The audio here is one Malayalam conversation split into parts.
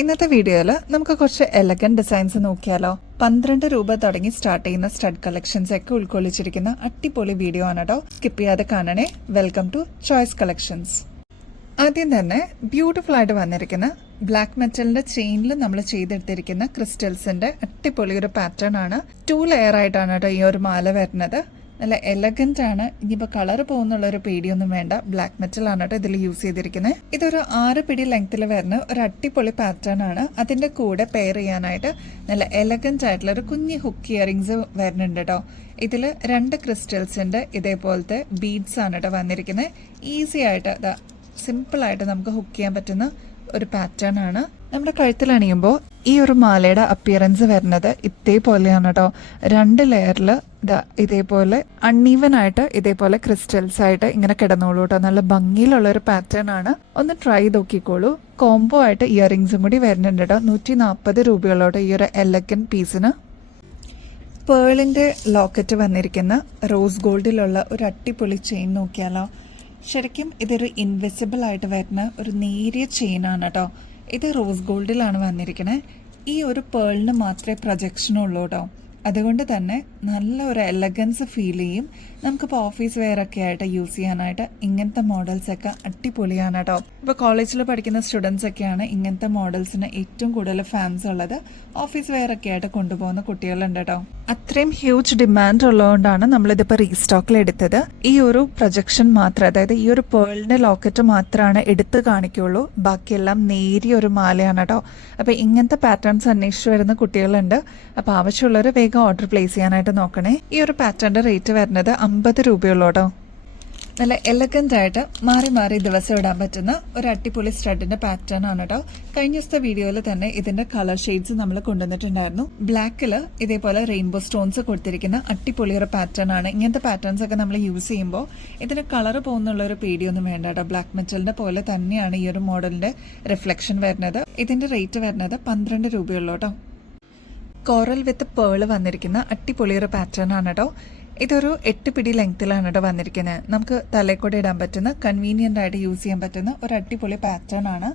ഇന്നത്തെ വീഡിയോയിൽ നമുക്ക് കുറച്ച് എലഗന്റ് ഡിസൈൻസ് നോക്കിയാലോ. 12 രൂപ തുടങ്ങി സ്റ്റാർട്ട് ചെയ്യുന്ന സ്റ്റഡ് കളക്ഷൻസ് ഒക്കെ ഉൾക്കൊള്ളിച്ചിരിക്കുന്ന അടിപൊളി വീഡിയോ ആണ് കേട്ടോ. സ്കിപ്പ് ചെയ്യാതെ കാണണേ. Welcome to choice collections. ആദ്യം തന്നെ ബ്യൂട്ടിഫുൾ ആയിട്ട് വന്നിരിക്കുന്ന ബ്ലാക്ക് മെറ്റലിന്റെ ചെയിനിൽ നമ്മൾ ചെയ്തെടുത്തിരിക്കുന്ന ക്രിസ്റ്റൽസിന്റെ അടിപൊളി ഒരു പാറ്റേൺ ആണ്. 2 ലെയർ ആയിട്ടാണ് കേട്ടോ ഈ ഒരു മാല വരുന്നത്. നല്ല എലഗന്റ് ആണ്. ഇനിയിപ്പോൾ കളർ പോകുന്നുള്ള ഒരു പേടിയൊന്നും വേണ്ട. ബ്ലാക്ക് മെറ്റൽ ആണ് കേട്ടോ ഇതിൽ യൂസ് ചെയ്തിരിക്കുന്നത്. ഇതൊരു 6 പിടി ലെങ്ത്തിൽ വരുന്ന ഒരു അടിപൊളി പാറ്റേൺ ആണ്. അതിന്റെ കൂടെ പെയർ ചെയ്യാനായിട്ട് നല്ല എലഗന്റ് ആയിട്ടുള്ള ഒരു കുഞ്ഞി ഹുക്ക് ഇയറിംഗ്സ് വരുന്നുണ്ട് കേട്ടോ. ഇതിൽ 2 ക്രിസ്റ്റൽസിന്റെ ഇതേപോലത്തെ ബീഡ്സ് ആണ് കേട്ടോ വന്നിരിക്കുന്നത്. ഈസി ആയിട്ട് സിമ്പിൾ ആയിട്ട് നമുക്ക് ഹുക്ക് ചെയ്യാൻ പറ്റുന്ന ഒരു പാറ്റേൺ ആണ്. നമ്മുടെ കഴുത്തിൽ അണിയുമ്പോൾ ഈ ഒരു മാലയുടെ അപ്പിയറൻസ് വരുന്നത് ഇതേപോലെയാണ് കേട്ടോ. 2 ലെയറിൽ ഇതേപോലെ അൺഈവൻ ആയിട്ട് ഇതേപോലെ ക്രിസ്റ്റൽസ് ആയിട്ട് ഇങ്ങനെ കിടന്നോളൂ കേട്ടോ. നല്ല ഭംഗിയിലുള്ള ഒരു പാറ്റേൺ ആണ്. ഒന്ന് ട്രൈ നോക്കിക്കോളൂ. കോംബോ ആയിട്ട് ഇയറിംഗ്സും കൂടി വരുന്നുണ്ട് കേട്ടോ. 140 രൂപയുള്ളൂ ഈ ഒരു എലഗൻ പീസിന്. പേളിന്റെ ലോക്കറ്റ് വന്നിരിക്കുന്ന റോസ് ഗോൾഡിലുള്ള ഒരു അടിപൊളി ചെയിൻ നോക്കിയാലോ. ശരിക്കും ഇതൊരു ഇൻവിസിബിൾ ആയിട്ട് വരുന്ന ഒരു നേരിയ ചെയിൻ ആണ് കേട്ടോ. ഇത് റോസ് ഗോൾഡിലാണ് വന്നിരിക്കുന്നത്. ഈ ഒരു പേളിന് മാത്രമേ പ്രൊജക്ഷനുള്ളൂ കേട്ടോ. അതുകൊണ്ട് തന്നെ നല്ല ഒരു എലഗൻസ് ഫീൽ ചെയ്യും. നമുക്കിപ്പോൾ ഓഫീസ് വെയർ ഒക്കെ ആയിട്ട് യൂസ് ചെയ്യാനായിട്ട് ഇങ്ങനത്തെ മോഡൽസ് ഒക്കെ അടിപൊളിയാണ് കേട്ടോ. ഇപ്പോൾ കോളേജിൽ പഠിക്കുന്ന സ്റ്റുഡൻസ് ഒക്കെയാണ് ഇങ്ങനത്തെ മോഡൽസിന് ഏറ്റവും കൂടുതൽ ഫാൻസ് ഉള്ളത്. ഓഫീസ് വെയർ ഒക്കെ ആയിട്ട് കൊണ്ടുപോകുന്ന കുട്ടികളുണ്ട് കേട്ടോ. അത്രയും ഹ്യൂജ് ഡിമാൻഡ് ഉള്ളതുകൊണ്ടാണ് നമ്മളിതിപ്പോൾ റീസ്റ്റോക്കിൽ എടുത്തത്. ഈ ഒരു പ്രൊജക്ഷൻ മാത്രം, അതായത് ഈ ഒരു പേളിന്റെ ലോക്കറ്റ് മാത്രമാണ് എടുത്ത് കാണിക്കുള്ളൂ. ബാക്കിയെല്ലാം നേരിയ ഒരു മാലയാണ് കേട്ടോ. അപ്പോൾ ഇങ്ങനത്തെ പാറ്റേൺസ് അന്വേഷിച്ച് വരുന്ന കുട്ടികളുണ്ട്. അപ്പോൾ ആവശ്യമുള്ളവർ വേഗം ഓർഡർ പ്ലേസ് ചെയ്യാനായിട്ട് നോക്കണേ. ഈ ഒരു പാറ്റേണിന്റെ റേറ്റ് വരുന്നത് 50 രൂപയുള്ളൂ കേട്ടോ. നല്ല എലഗന്റ് ആയിട്ട് മാറി മാറി ദിവസം ഇടാൻ പറ്റുന്ന ഒരു അടിപൊളി സ്റ്റഡിന്റെ പാറ്റേൺ ആണ് കേട്ടോ. കഴിഞ്ഞ ദിവസത്തെ വീഡിയോയിൽ തന്നെ ഇതിന്റെ കളർ ഷെയ്ഡ്സ് നമ്മൾ കൊണ്ടുവന്നിട്ടുണ്ടായിരുന്നു. ബ്ലാക്കില് ഇതേപോലെ റെയിൻബോ സ്റ്റോൺസ് കൊടുത്തിരിക്കുന്ന അടിപൊളി ഒരു പാറ്റേൺ ആണ്. ഇങ്ങനത്തെ പാറ്റേൺസ് ഒക്കെ നമ്മൾ യൂസ് ചെയ്യുമ്പോൾ ഇതിന് കളർ പോകുന്നുള്ള ഒരു പേടിയൊന്നും വേണ്ട കേട്ടോ. ബ്ലാക്ക് മെറ്റലിന്റെ പോലെ തന്നെയാണ് ഈ ഒരു മോഡലിന്റെ റിഫ്ലക്ഷൻ വരുന്നത്. ഇതിന്റെ റേറ്റ് വരുന്നത് 12 രൂപയുള്ളൂ കേട്ടോ. കോറൽ വിത്ത് പേള് വന്നിരിക്കുന്ന അടിപൊളി ഒരു പാറ്റേൺ ആണ് കേട്ടോ. ഇതൊരു 8 പിടി ലെങ്ത്തിലാണ് കേട്ടോ വന്നിരിക്കുന്നത്. നമുക്ക് തലയിൽ ഇടാൻ പറ്റുന്ന കൺവീനിയന്റ് ആയിട്ട് യൂസ് ചെയ്യാൻ പറ്റുന്ന ഒരു അടിപൊളി പാറ്റേൺ ആണ്.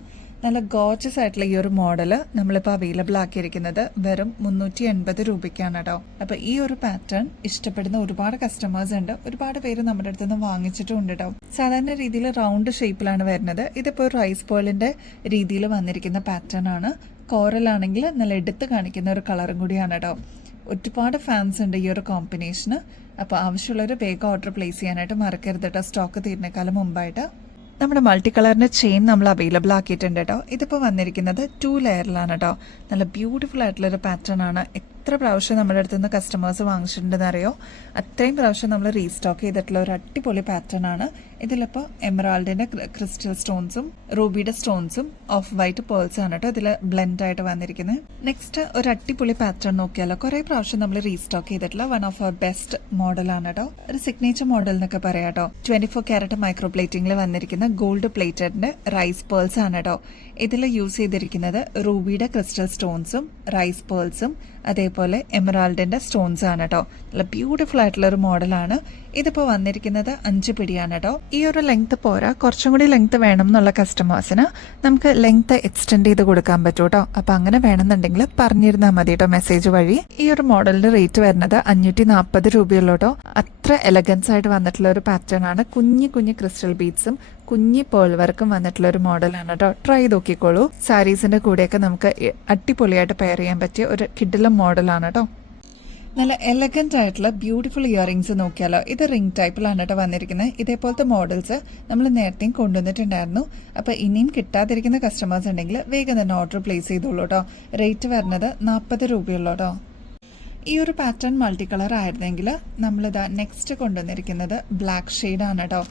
നല്ല ഗോർജസ് ആയിട്ടുള്ള ഈ ഒരു മോഡല് നമ്മളിപ്പോൾ അവൈലബിൾ ആക്കിയിരിക്കുന്നത് വെറും 380 രൂപയ്ക്കാണ് കേട്ടോ. അപ്പൊ ഈ ഒരു പാറ്റേൺ ഇഷ്ടപ്പെടുന്ന ഒരുപാട് കസ്റ്റമേഴ്സ് ഉണ്ട്. ഒരുപാട് പേര് നമ്മുടെ അടുത്ത് നിന്ന് വാങ്ങിച്ചിട്ടും ഉണ്ട് കേട്ടോ. സാധാരണ രീതിയിൽ റൗണ്ട് ഷേപ്പിലാണ് വരുന്നത്. ഇതിപ്പോൾ റൈസ് പേളിന്റെ രീതിയിൽ വന്നിരിക്കുന്ന പാറ്റേൺ ആണ്. കോറൽ ആണെങ്കിൽ നല്ല എടുത്ത് കാണിക്കുന്ന ഒരു കളറും കൂടിയാണ് കേട്ടോ. ഒരുപാട് ഫാൻസ് ഉണ്ട് ഈ ഒരു കോമ്പിനേഷന്. അപ്പോൾ ആവശ്യമുള്ളവർ വേഗം ഓർഡർ പ്ലേസ് ചെയ്യാനായിട്ട് മറക്കരുത് കേട്ടോ. സ്റ്റോക്ക് തീരുന്നേക്കാളും മുമ്പായിട്ട് നമ്മുടെ മൾട്ടി കളറിന്റെ ചെയിൻ നമ്മൾ അവൈലബിൾ ആക്കിയിട്ടുണ്ട് കേട്ടോ. ഇതിപ്പോൾ വന്നിരിക്കുന്നത് 2 ലെയറിലാണ് കേട്ടോ. നല്ല ബ്യൂട്ടിഫുൾ ആയിട്ടുള്ള ഒരു പാറ്റേൺ ആണ്. എത്ര പ്രാവശ്യം നമ്മുടെ അടുത്ത് നിന്ന് കസ്റ്റമേഴ്സ് വാങ്ങിച്ചിട്ടുണ്ടെന്ന് അറിയോ. അത്രയും പ്രാവശ്യം നമ്മൾ റീസ്റ്റോക്ക് ചെയ്തിട്ടുള്ള ഒരു അടിപൊളി പാറ്റേൺ ആണ്. ഇതിലിപ്പോൾ എമറാൾഡിന്റെ ക്രിസ്റ്റൽ സ്റ്റോൺസും റൂബിയുടെ സ്റ്റോൺസും ഓഫ് വൈറ്റ് പേൾസ് ആണ് കേട്ടോ ഇതിൽ ബ്ലെൻഡ് ആയിട്ട് വന്നിരിക്കുന്നത്. നെക്സ്റ്റ് ഒരു അടിപൊളി പാറ്റേൺ നോക്കിയാലോ. കുറെ പ്രാവശ്യം നമ്മൾ റീസ്റ്റോക്ക് ചെയ്തിട്ടുള്ള വൺ ഓഫ് അവർ ബെസ്റ്റ് മോഡലാണ് കേട്ടോ. ഒരു സിഗ്നേച്ചർ മോഡൽ എന്നൊക്കെ പറയാം കേട്ടോ. 24 ക്യാരറ്റ് മൈക്രോ പ്ലേറ്റിംഗിൽ വന്നിരിക്കുന്ന ഗോൾഡ് പ്ലേറ്റഡിന്റെ റൈസ് പേൾസ് ആണ് കേട്ടോ. ഇതിൽ യൂസ് ചെയ്തിരിക്കുന്നത് റൂബിയുടെ ക്രിസ്റ്റൽ സ്റ്റോൺസും റൈസ് പേൾസും അതേപോലെ എമറാൾഡിന്റെ സ്റ്റോൺസ് ആണ് കേട്ടോ. നല്ല ബ്യൂട്ടിഫുൾ ആയിട്ടുള്ള ഒരു മോഡലാണ്. ഇതിപ്പോൾ വന്നിരിക്കുന്നത് 5 പിടിയാണ് കേട്ടോ. ഈ ഒരു ലെങ്ത് പോരാ, കുറച്ചും കൂടി ലെങ്ത് വേണം എന്നുള്ള കസ്റ്റമേഴ്സിന് നമുക്ക് ലെങ്ത് എക്സ്റ്റെൻഡ് ചെയ്ത് കൊടുക്കാൻ പറ്റും കേട്ടോ. അപ്പൊ അങ്ങനെ വേണമെന്നുണ്ടെങ്കിൽ പറഞ്ഞിരുന്നാൽ മതി കേട്ടോ മെസ്സേജ് വഴി. ഈ ഒരു മോഡലിന്റെ റേറ്റ് വരുന്നത് 540 രൂപയുള്ളൂ കേട്ടോ. അത്ര എലഗൻസ് ആയിട്ട് വന്നിട്ടുള്ള ഒരു പാറ്റേൺ ആണ്. കുഞ്ഞു കുഞ്ഞു ക്രിസ്റ്റൽ ബീഡ്സും കുഞ്ഞി പേൾ വർക്കും വന്നിട്ടുള്ള ഒരു മോഡലാണ് കേട്ടോ. ട്രൈ നോക്കിക്കോളൂ. സാരീസിന്റെ കൂടെയൊക്കെ നമുക്ക് അടിപൊളിയായിട്ട് പെയർ ചെയ്യാൻ പറ്റിയ ഒരു കിഡിലം മോഡലാണ് കേട്ടോ. നല്ല എലഗന്റ് ആയിട്ടുള്ള ബ്യൂട്ടിഫുൾ ഇയറിംഗ്സ് നോക്കിയാലോ. ഇത് റിംഗ് ടൈപ്പിലാണ് കേട്ടോ വന്നിരിക്കുന്നത്. ഇതേപോലത്തെ മോഡൽസ് നമ്മൾ നേരത്തെയും കൊണ്ടുവന്നിട്ടുണ്ടായിരുന്നു. അപ്പോൾ ഇനിയും കിട്ടാതിരിക്കുന്ന കസ്റ്റമേഴ്സ് ഉണ്ടെങ്കിൽ വേഗം തന്നെ ഓർഡർ പ്ലേസ് ചെയ്തോളൂ കേട്ടോ. റേറ്റ് വരുന്നത് 40 രൂപയുള്ളൂ കേട്ടോ. ഈ ഒരു പാറ്റേൺ മൾട്ടി കളർ ആയിരുന്നെങ്കിൽ നമ്മളിതാ നെക്സ്റ്റ് കൊണ്ടുവന്നിരിക്കുന്നത് ബ്ലാക്ക് ഷെയ്ഡാണ് കേട്ടോ.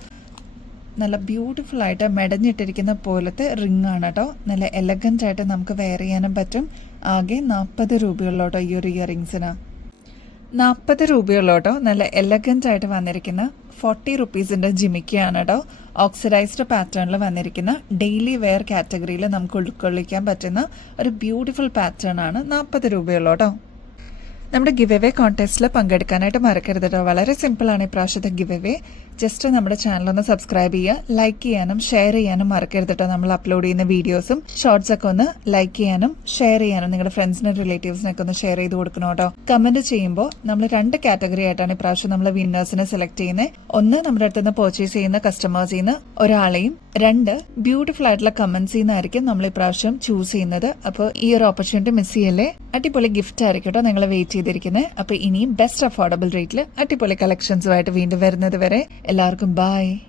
നല്ല ബ്യൂട്ടിഫുൾ ആയിട്ട് മെടഞ്ഞിട്ടിരിക്കുന്ന പോലത്തെ റിംഗ് ആണ് കേട്ടോ. നല്ല എലഗന്റ് ആയിട്ട് നമുക്ക് വെയർ ചെയ്യാനും പറ്റും. ആകെ 40 രൂപയുള്ളൂ കേട്ടോ ഈ ഒരു ഇയറിംഗ്സിന്. 40 രൂപയുള്ളൂ കേട്ടോ. നല്ല എലഗന്റ് ആയിട്ട് വന്നിരിക്കുന്ന 40 റുപ്പീസിന്റെ ജിമിക്കയാണ് കേട്ടോ. ഓക്സിഡൈസ്ഡ് പാറ്റേണിൽ വന്നിരിക്കുന്ന ഡെയിലി വെയർ കാറ്റഗറിയിൽ നമുക്ക് ഉൾക്കൊള്ളിക്കാൻ പറ്റുന്ന ഒരു ബ്യൂട്ടിഫുൾ പാറ്റേൺ ആണ്. 40 രൂപയുള്ളൂ കേട്ടോ. നമ്മുടെ ഗിവ് അവേ കോൺടെസ്റ്റിൽ പങ്കെടുക്കാനായിട്ട് മറക്കരുത് കേട്ടോ. വളരെ സിമ്പിളാണ് ഇപ്രാവശ്യത്തെ ഗിവ് അവേ. ജസ്റ്റ് നമ്മുടെ ചാനൽ ഒന്ന് സബ്സ്ക്രൈബ് ചെയ്യുക, ലൈക്ക് ചെയ്യാനും ഷെയർ ചെയ്യാനും മറക്കരുത് കേട്ടോ. നമ്മൾ അപ്ലോഡ് ചെയ്യുന്ന വീഡിയോസും ഷോർട്സ് ഒക്കെ ഒന്ന് ലൈക്ക് ചെയ്യാനും ഷെയർ ചെയ്യാനും നിങ്ങളുടെ ഫ്രണ്ട്സിനും റിലേറ്റീവ്സിനൊക്കെ ഒന്ന് ഷെയർ ചെയ്ത് കൊടുക്കണം കേട്ടോ. കമന്റ് ചെയ്യുമ്പോൾ നമ്മൾ 2 കാറ്റഗറി ആയിട്ടാണ് ഇപ്രാവശ്യം നമ്മൾ വിന്നേഴ്സിനെ സെലക്ട് ചെയ്യുന്നത്. ഒന്ന് നമ്മുടെ അടുത്ത് നിന്ന് പർച്ചേസ് ചെയ്യുന്ന കസ്റ്റമേഴ്സിൽ നിന്ന് ഒരാളെയും, 2 ബ്യൂട്ടിഫുൾ ആയിട്ടുള്ള കമന്റ്സിൽ നിന്നായിരിക്കും നമ്മൾ ഇപ്രാവശ്യം ചൂസ് ചെയ്യുന്നത്. അപ്പോൾ ഈ ഒരു ഓപ്പർച്യൂണിറ്റി മിസ് ചെയ്യല്ലേ. അടിപൊളി ഗിഫ്റ്റ് ആയിരിക്കും കേട്ടോ നിങ്ങൾ വെയിറ്റ് ചെയ്തിരിക്കുന്നത്. അപ്പൊ ഇനിയും ബെസ്റ്റ് അഫോർഡബിൾ റേറ്റിൽ അടിപൊളി കളക്ഷൻസുമായിട്ട് വീണ്ടും വരുന്നത് വരെ എല്ലാവർക്കും ബൈ.